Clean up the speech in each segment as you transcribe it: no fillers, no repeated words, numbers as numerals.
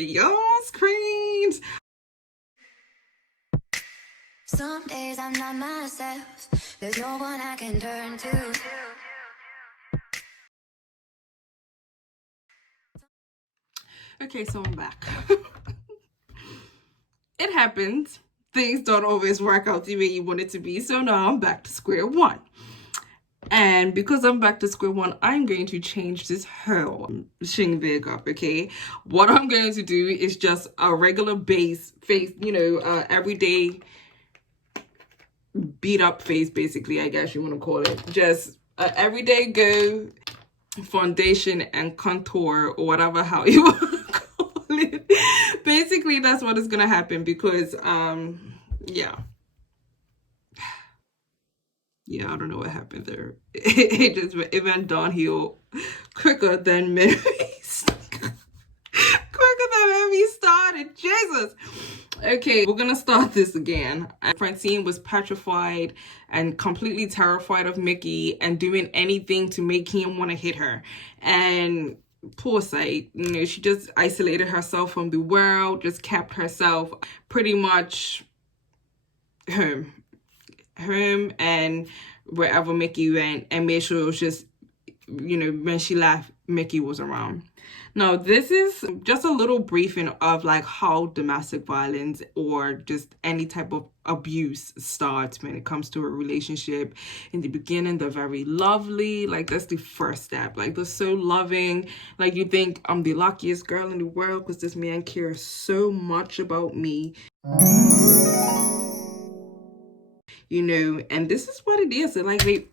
your screens. Some days I'm not myself. There's no one I can turn to. Okay, so I'm back. It happens. Things don't always work out the way you want it to be. So now I'm back to square one. And because I'm back to square one, I'm going to change this whole shindig up, okay? What I'm going to do is just a regular base face, everyday beat up face, basically, I guess you want to call it. Just everyday go foundation and contour, or whatever, how you want to call it. Basically, that's what is going to happen because, yeah, I don't know what happened there. It went downhill quicker than maybe started. Jesus. Okay, we're gonna start this again. Francine was petrified and completely terrified of Mickey and doing anything to make him want to hit her. And poor sight, she just isolated herself from the world, just kept herself pretty much home and wherever Mickey went, and made sure it was just, when she left, Mickey was around. Now, this is just a little briefing of like how domestic violence or just any type of abuse starts when it comes to a relationship. In the beginning, they're very lovely. Like, that's the first step. Like, they're so loving. Like, you think, I'm the luckiest girl in the world because this man cares so much about me. And this is what it is. They're like, they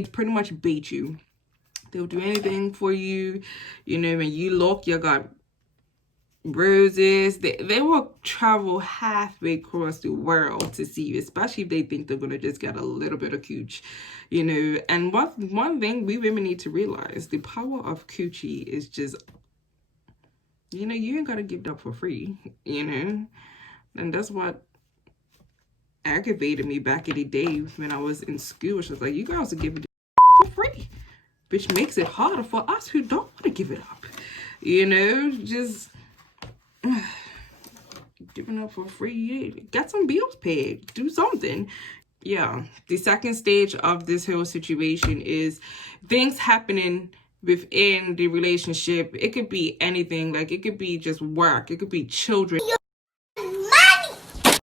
pretty much bait you. They'll do anything for you. When you look, you got roses. They will travel halfway across the world to see you, especially if they think they're going to just get a little bit of cooch. And one thing we women need to realize, the power of coochie is just, you ain't got to give it up for free, And that's what aggravated me back in the day when I was in school. She was like, you girls are giving it for free, which makes it harder for us who don't want to give it up. Just giving up for free. Get some bills paid. Do something. Yeah. The second stage of this whole situation is things happening within the relationship. It could be anything. Like, it could be just work. It could be children.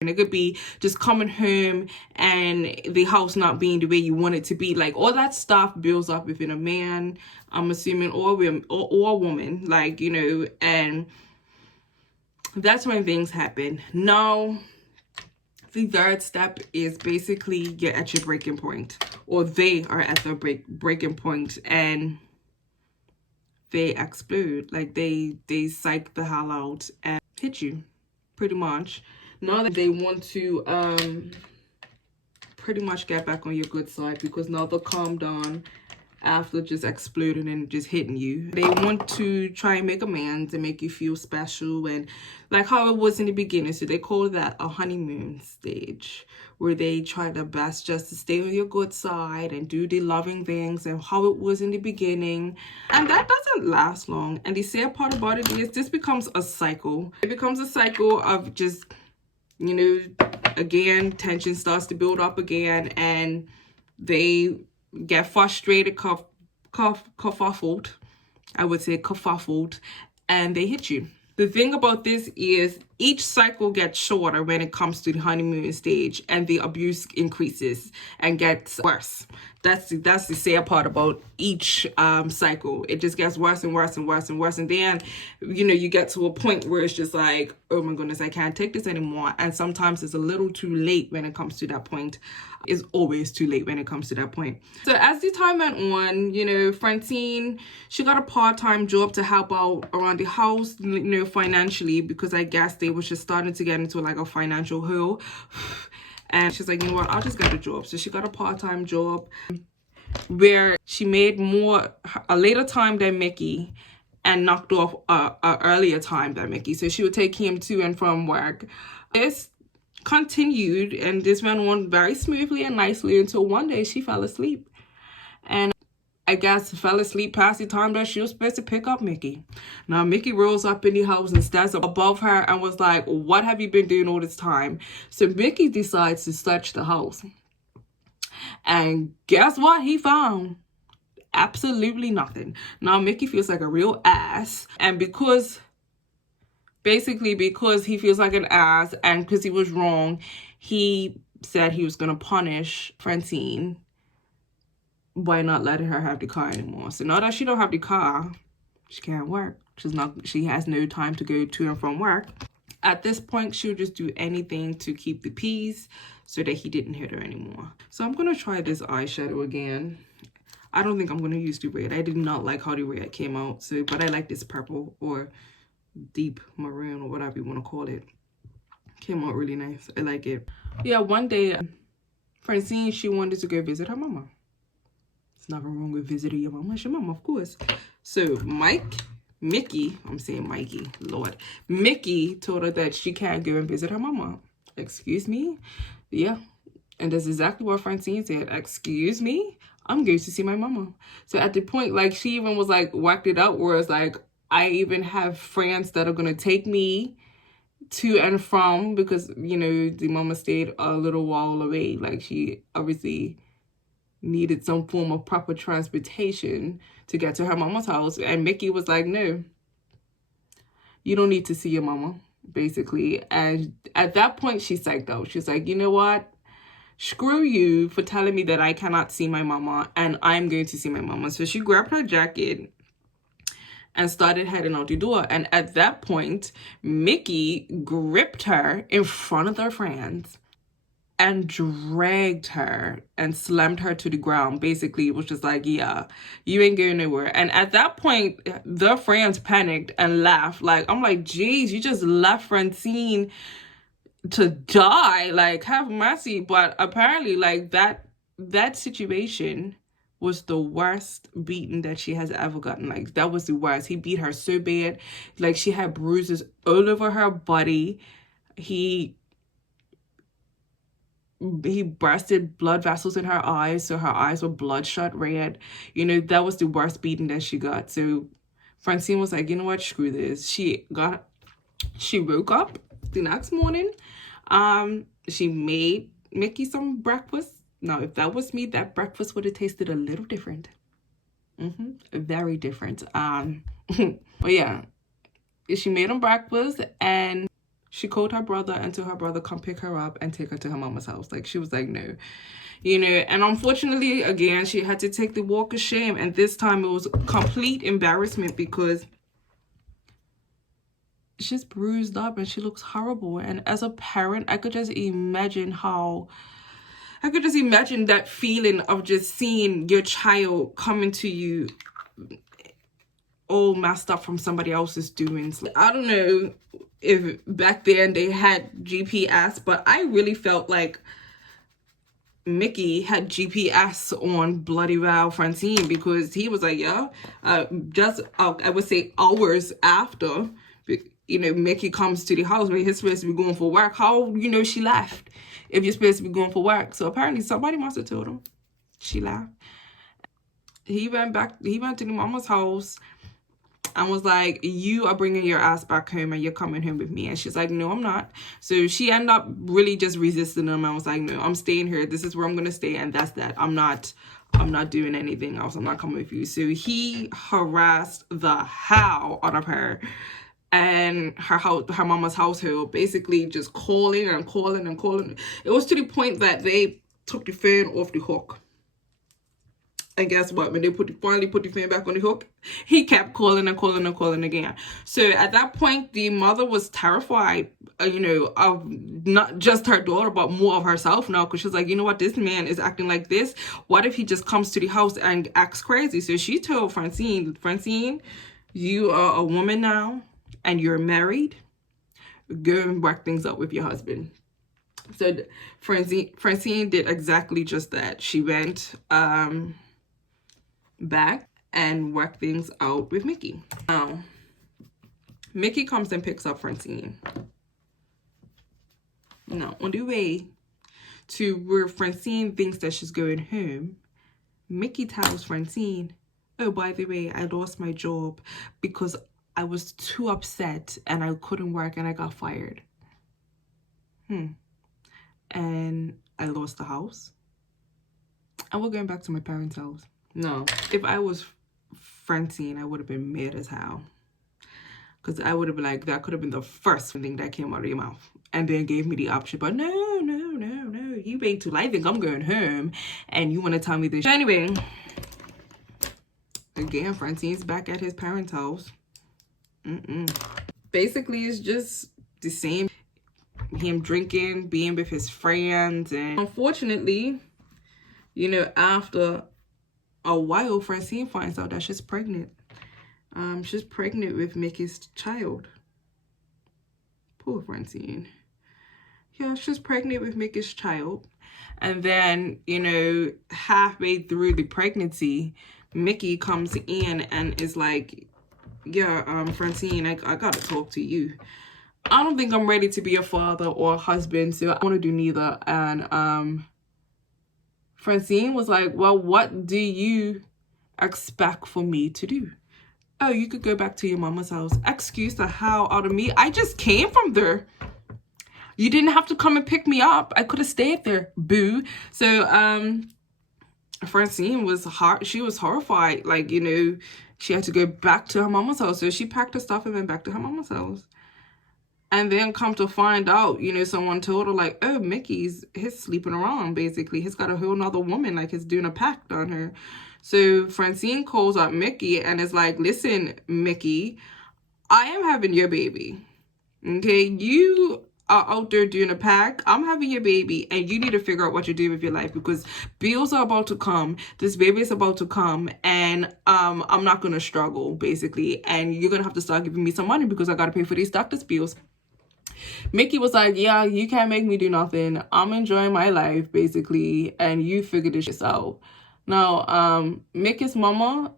And it could be just coming home and the house not being the way you want it to be. Like, all that stuff builds up within a man, I'm assuming, or a woman. Like, and that's when things happen. Now, the third step is basically you're at your breaking point, or they are at their breaking point, and they explode. Like, they psych the hell out and hit you, pretty much. Now that they want to pretty much get back on your good side, because now they'll calm down after just exploding and just hitting you. They want to try and make amends and make you feel special, and like how it was in the beginning. So they call that a honeymoon stage, where they try their best just to stay on your good side and do the loving things and how it was in the beginning. And that doesn't last long. And the sad part about it is this becomes a cycle. It becomes a cycle of just, again, tension starts to build up again, and they get frustrated, kerfuffled, I would say kerfuffled, and they hit you. The thing about this is each cycle gets shorter when it comes to the honeymoon stage, and the abuse increases and gets worse. That's the sad part about each cycle. It just gets worse and worse and worse and worse. And then, you get to a point where it's just like, oh my goodness, I can't take this anymore. And sometimes it's a little too late when it comes to that point. It's always too late when it comes to that point. So as the time went on, Francine, she got a part-time job to help out around the house, financially, because I guess they was just starting to get into like a financial hole. And she's like, I'll just get a job. So she got a part-time job where she made a later time than Mickey and knocked off a earlier time than Mickey. So she would take him to and from work. This continued, and this went on very smoothly and nicely until one day she fell asleep. And I guess, fell asleep past the time that she was supposed to pick up Mickey. Now, Mickey rolls up in the house and stands above her and was like, what have you been doing all this time? So Mickey decides to search the house. And guess what he found? Absolutely nothing. Now, Mickey feels like a real ass. And because he feels like an ass and because he was wrong, he said he was going to punish Francine by not letting her have the car anymore. So now that she don't have the car, she can't work. She has no time to go to and from work. At this point, she'll just do anything to keep the peace so that he didn't hit her anymore. So I'm gonna try this eyeshadow again. I don't think I'm gonna use the red. I did not like how the red came out. But I like this purple or deep maroon or whatever you want to call it. Came out really nice. I like it. Yeah, one day, Francine, she wanted to go visit her mama. There's nothing wrong with visiting your mama. It's your mama, of course. So Mickey, I'm saying Mikey, Lord. Mickey told her that she can't go and visit her mama. Excuse me? Yeah. And that's exactly what Francine said. Excuse me? I'm going to see my mama. So at the point, like, she even was like, whacked it up, where it's like, I even have friends that are going to take me to and from, because, you know, the mama stayed a little while away. Like, she obviously needed some form of proper transportation to get to her mama's house. And Mickey was like, no, you don't need to see your mama, basically. And at that point, she psyched out. She's like, you know what? Screw you for telling me that I cannot see my mama, and I'm going to see my mama. So she grabbed her jacket and started heading out the door. And at that point, Mickey gripped her in front of their friends and dragged her and slammed her to the ground. Basically, it was just like, yeah, you ain't going nowhere. And at that point, the friends panicked and laughed. Like, I'm like, geez, you just left Francine to die. Like, have mercy. But apparently, like, that situation was the worst beating that she has ever gotten. Like, that was the worst. He beat her so bad. Like, she had bruises all over her body. He bursted blood vessels in her eyes, so her eyes were bloodshot red. You know, that was the worst beating that she got. So Francine was like, you know what, screw this. She woke up the next morning. She made Mickey some breakfast. Now, if that was me, that breakfast would have tasted a little different. Very different. But yeah, she made him breakfast, and she called her brother and told her brother come pick her up and take her to her mama's house. Like, she was like, no. You know, and unfortunately, again, she had to take the walk of shame. And this time it was complete embarrassment, because she's bruised up and she looks horrible. And as a parent, I could just imagine that feeling of just seeing your child coming to you all messed up from somebody else's doings. I don't know if back then they had GPS, but I really felt like Mickey had GPS on bloody well Francine, because he was like, yeah, just I would say hours after, you know, Mickey comes to the house where he's supposed to be going for work. How, you know, she left if you're supposed to be going for work? So apparently somebody must have told him she left. He went to the mama's house and was like, you are bringing your ass back home and you're coming home with me. And she's like, no, I'm not. So she ended up really just resisting him and was like, no, I'm staying here. This is where I'm going to stay. And that's that. I'm not doing anything else. I'm not coming with you. So he harassed the hell out of her and her mama's household, basically just calling and calling and calling. It was to the point that they took the phone off the hook. And guess what? When they finally put the phone back on the hook, he kept calling and calling and calling again. So at that point, the mother was terrified, you know, of not just her daughter, but more of herself now. Because she's like, you know what? This man is acting like this. What if he just comes to the house and acts crazy? So she told Francine, you are a woman now and you're married. Go and work things out with your husband. So Francine did exactly just that. She went back and work things out with Mickey. Now, Mickey comes and picks up Francine. Now, on the way to where Francine thinks that she's going home, Mickey tells Francine, oh, by the way, I lost my job because I was too upset and I couldn't work and I got fired. And I lost the house. And we're going back to my parents' house. No, if I was Francine, I would have been mad as hell. Because I would have been like, that could have been the first thing that came out of your mouth. And then gave me the option. But no. You wait till I think I'm going home. And you want to tell me this. Anyway. Again, Francine's back at his parents' house. Basically, it's just the same. Him drinking, being with his friends. And unfortunately, you know, after a while, Francine finds out that she's pregnant. She's pregnant with Mickey's child. Poor Francine. Yeah, she's pregnant with Mickey's child. And then, you know, halfway through the pregnancy, Mickey comes in and is like, yeah, Francine, I gotta talk to you. I don't think I'm ready to be a father or a husband, so I want to do neither. And Francine was like, well, what do you expect for me to do? Oh, you could go back to your mama's house. Excuse the hell out of me. I just came from there. You didn't have to come and pick me up. I could have stayed there, boo. So, Francine was she was horrified. Like, you know, she had to go back to her mama's house. So she packed her stuff and went back to her mama's house. And then come to find out, you know, someone told her like, oh, he's sleeping around, basically. He's got a whole nother woman, like he's doing a pact on her. So Francine calls up Mickey and is like, listen, Mickey, I am having your baby. Okay, you are out there doing a pact. I'm having your baby and you need to figure out what you do with your life because bills are about to come. This baby is about to come and I'm not going to struggle, basically. And you're going to have to start giving me some money because I got to pay for these doctor's bills. Mickey was like, yeah, you can't make me do nothing. I'm enjoying my life, basically. And you figure this out. Now, Mickey's mama,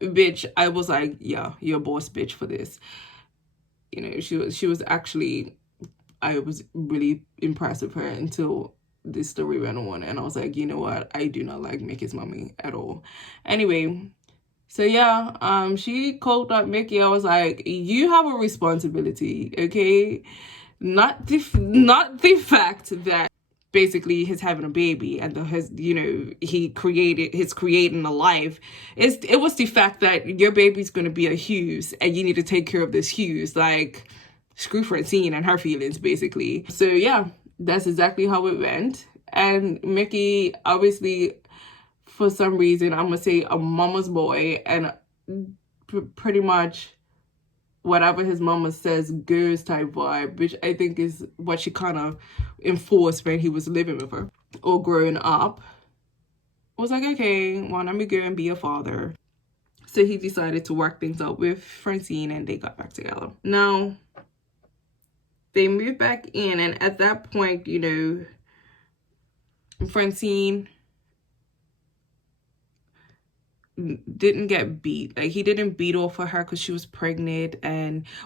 bitch, I was like, yeah, you're a boss bitch for this. You know, she was actually, I was really impressed with her until this story went on. And I was like, you know what? I do not like Mickey's mommy at all. Anyway, so yeah, she called up Mickey. I was like, you have a responsibility, okay? Not the fact that basically he's having a baby and he's creating a life. It was the fact that your baby's gonna be a Hughes and you need to take care of this Hughes. Like, screw Francine and her feelings, basically. So yeah, that's exactly how it went. And Mickey, obviously, for some reason, I'm gonna say a mama's boy, and pretty much whatever his mama says goes type vibe, which I think is what she kind of enforced when he was living with her or growing up. I was like, okay, well, let me go and be a father. So he decided to work things out with Francine and they got back together. Now, they moved back in, and at that point, you know, Francine didn't get beat. Like, he didn't beat off of her because she was pregnant,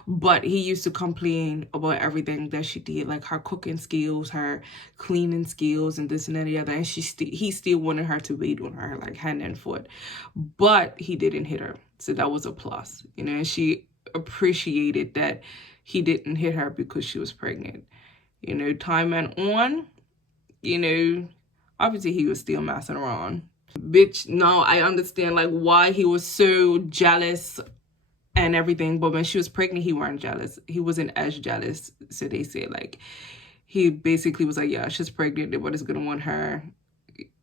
but he used to complain about everything that she did, like her cooking skills, her cleaning skills, and this and that and the other. And he still wanted her to wait on her, like hand and foot, but he didn't hit her. So that was a plus, you know. And she appreciated that he didn't hit her because she was pregnant. You know, time went on. You know, obviously he was still messing around. Bitch, now I understand like why he was so jealous and everything, but when she was pregnant, he weren't jealous. He wasn't as jealous. So they say, like, he basically was like, yeah, she's pregnant, nobody's gonna want her,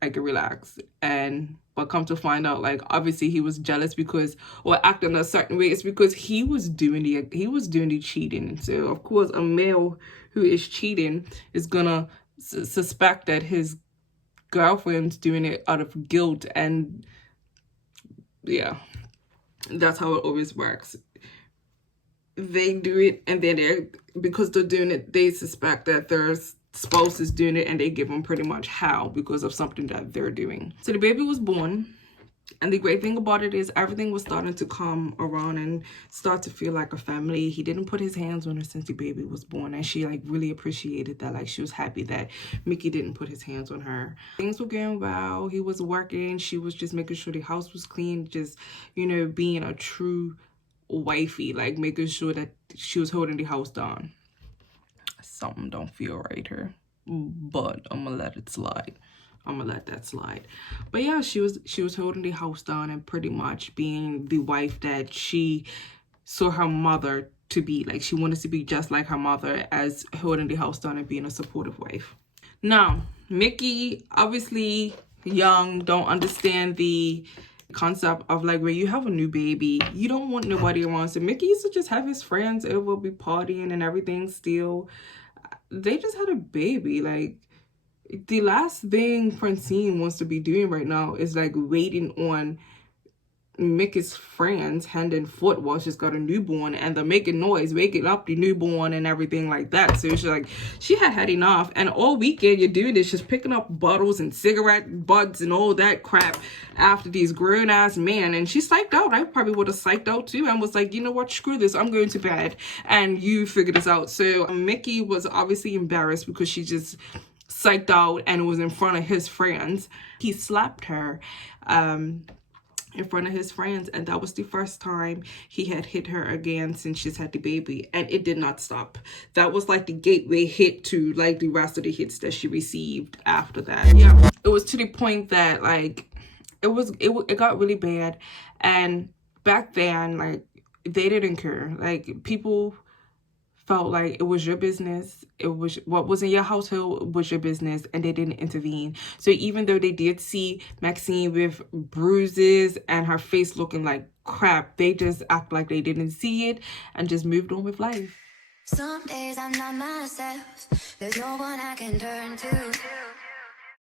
I can relax. But come to find out, like, obviously he was jealous because, or acting a certain way, it's because he was doing the cheating. So of course a male who is cheating is gonna suspect that his girlfriend's doing it out of guilt, and yeah, that's how it always works. They do it, and then because they're doing it, they suspect that their spouse is doing it, and they give them pretty much hell because of something that they're doing. So the baby was born. And the great thing about it is everything was starting to come around and start to feel like a family. He didn't put his hands on her since the baby was born, and she like really appreciated that. Like, she was happy that Mickey didn't put his hands on her. Things were going well. He was working. She was just making sure the house was clean, just, you know, being a true wifey, like making sure that she was holding the house down. Something don't feel right here, but I'm gonna let it slide. I'm gonna let that slide. But yeah, she was holding the house down and pretty much being the wife that she saw her mother to be. Like, she wanted to be just like her mother, as holding the house down and being a supportive wife. Now, Mickey, obviously young, don't understand the concept of like, where you have a new baby, you don't want nobody around. So Mickey used to just have his friends over, be partying and everything still. They just had a baby. Like, the last thing Francine wants to be doing right now is like waiting on Mickey's friends hand and foot while she's got a newborn, and they're making noise, waking up the newborn and everything like that. So she's like, she had enough. And all weekend you're doing is just picking up bottles and cigarette butts and all that crap after these grown ass men. And she psyched out. I probably would have psyched out too, and was like, you know what, screw this, I'm going to bed and you figure this out. So Mickey was obviously embarrassed because she just psyched out and was in front of his friends. He slapped her in front of his friends, and that was the first time he had hit her again since she's had the baby, and it did not stop. That was like the gateway hit to like the rest of the hits that she received after that. Yeah, it was to the point that like it got really bad. And back then, like, they didn't care. Like, people felt like it was your business. It was what was in your household was your business, and they didn't intervene. So even though they did see Maxine with bruises and her face looking like crap, they just act like they didn't see it and just moved on with life. Some days I'm not myself. There's no one I can turn to.